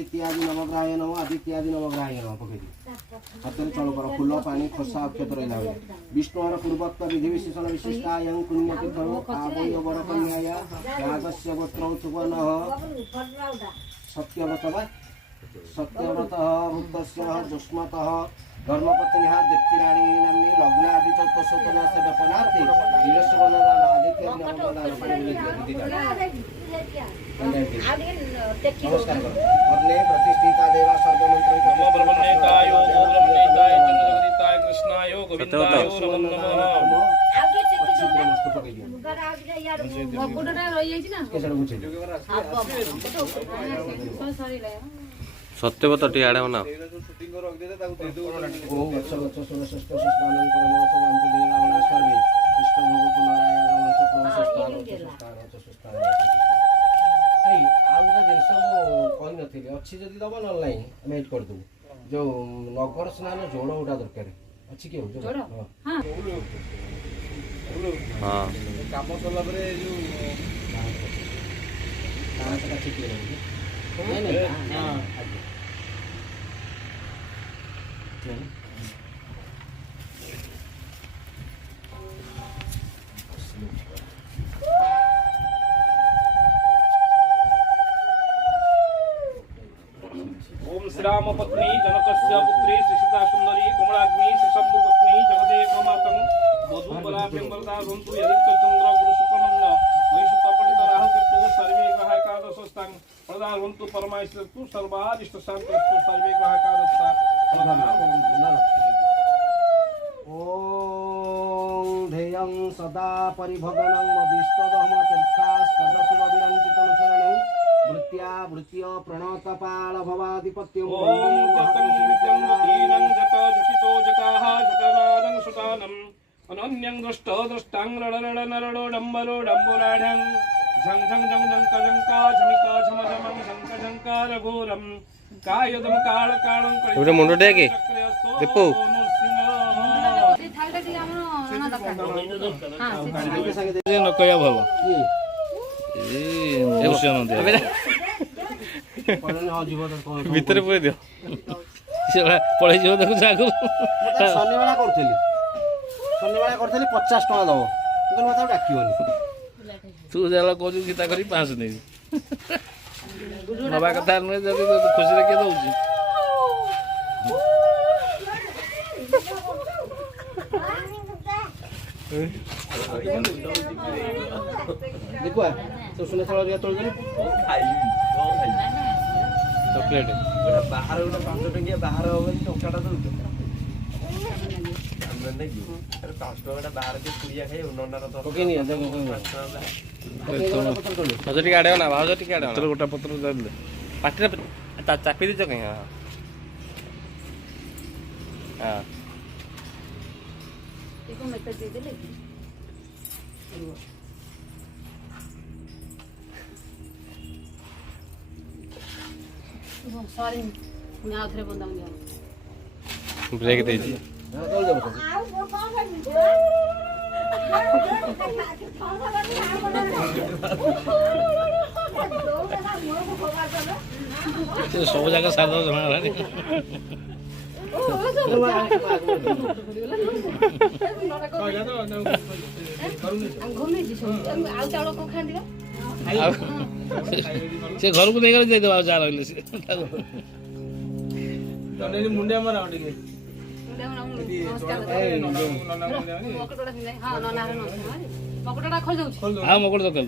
आदित्यादि नवग्रहाय नमः आदित्यादि नवग्रहाय नमः पकड़ी हाथ में चलो कर फूल पानी खसा अक्षत रहा है विष्णुर पूर्वत्व विधि विशेषण विशिष्टायं पुण्यतीर्थं आवय वरकन्याया यागस्य गोत्रौ सुवर्णः सत्यव्रतः वृद्धस्य जुष्मतः धर्मपत्न्याः दीप्तिराणी नाम्नी लग्नादि तत्त्वशोकनाश व्यपनार्थे दिवसवनदान आदित्यादि नवग्रहदान नमस्कार करो प्रतिष्ठिता देवा सर्वमंत्र नमो ब्रह्मण्यकाय ब्रह्मण्यकाय चंद्रवदिताय कृष्णाय गोविंदाय नमो नमः सत्यवत टी आड़े ना अच्छी जदि दबा ऑनलाइन मेट कर दू जो नगर स्नान जोड़ उठा दरकार अच्छी के हाँ काम सरला परे जो ओम श्रीराम पत्नी जनकस्य पुत्री श्रीसीता सुंदरी कोमलाग्नि श्रीशंभु पत्नी जगदेव मातम मधु बलाभ्यं वरदा सन्तु यदित्य चंद्र गुरु शुक्रमन्न महिषुत पठित राहु कृतो सर्वे ग्रह एकादशस्तां प्रदावन्तु परमाश्रतु सर्वादिष्ट शांतस्तु सर्वे ग्रह एकादशस्ता ओम ध्येयं सदा परिभगनं मदिष्टदहम तीर्थास्कदसुरविरञ्चितं शरणं वृत्या वृत्य प्रणतपाल भवाधिपत्यं ओम जतं नित्यं दीनं जत जटितो जटाः जटनादं सुतानं अनन्यं दृष्ट दृष्टां रणरण नरडो डम्बरो डम्बुराढं झं झं झं झं कजंका झमिका झम झमं झंक झंकार घोरं कायदं काळ काळं एवढे मुंडो टेके दीपू न कया भव ଭିତରେ ପୁରେଇ ଦିଅ ସେ ପଳେଇଯିବ ଦେଖୁ ଆଗକୁ ଶନିବେଳା କରୁଥିଲି 50 ଟଙ୍କା ଦବ ମୁଁ କହିଲି ମତେ ଡାକିବନି ତୁ ଯାହା କହୁଛୁ ଗୀତା କରି 500 ନେବି ନବା କଥା ନୁହେଁ ଯଦି ଖୁସିରେ କିଏ ଦଉଛି देखो तो सुने थोड़ा दिया तोड़ दे ଚକୋଲେଟ बाहर गोटे 5 टंकिया बाहर होबनी टंकाटा दउछ हमने नहीं अरे 5 टंकाटा बाहर के पुड़िया खाइ नन्नार तो ओके नहीं देखो ଭାଉଜ ଟିକେ ଆଡ଼େବ ନା ଭାଉଜ ଟିକେ ଆଡ଼େବ ନା ଗୋଟା ପତ୍ର ଦେଲେ ପାଟିରେ ଚାପି ଦେଇଛ କାହିଁ ହଁ ହଁ सॉरी मैं आउथरे बंदाऊंगी ब्रेक ଦେଇଛି ସବୁ ଜାଗା ସାଧା ଜଣା ହେଲାଣି ସେ ଘରକୁ ନେଇଗଲେ ଦେଇଦେବା ଆଉ ଯାହା ରହିଲେ ସେ ମୁଣ୍ଡିଆ ମାରା ଟିକେ ହଁ ମକଟ ଦରକାର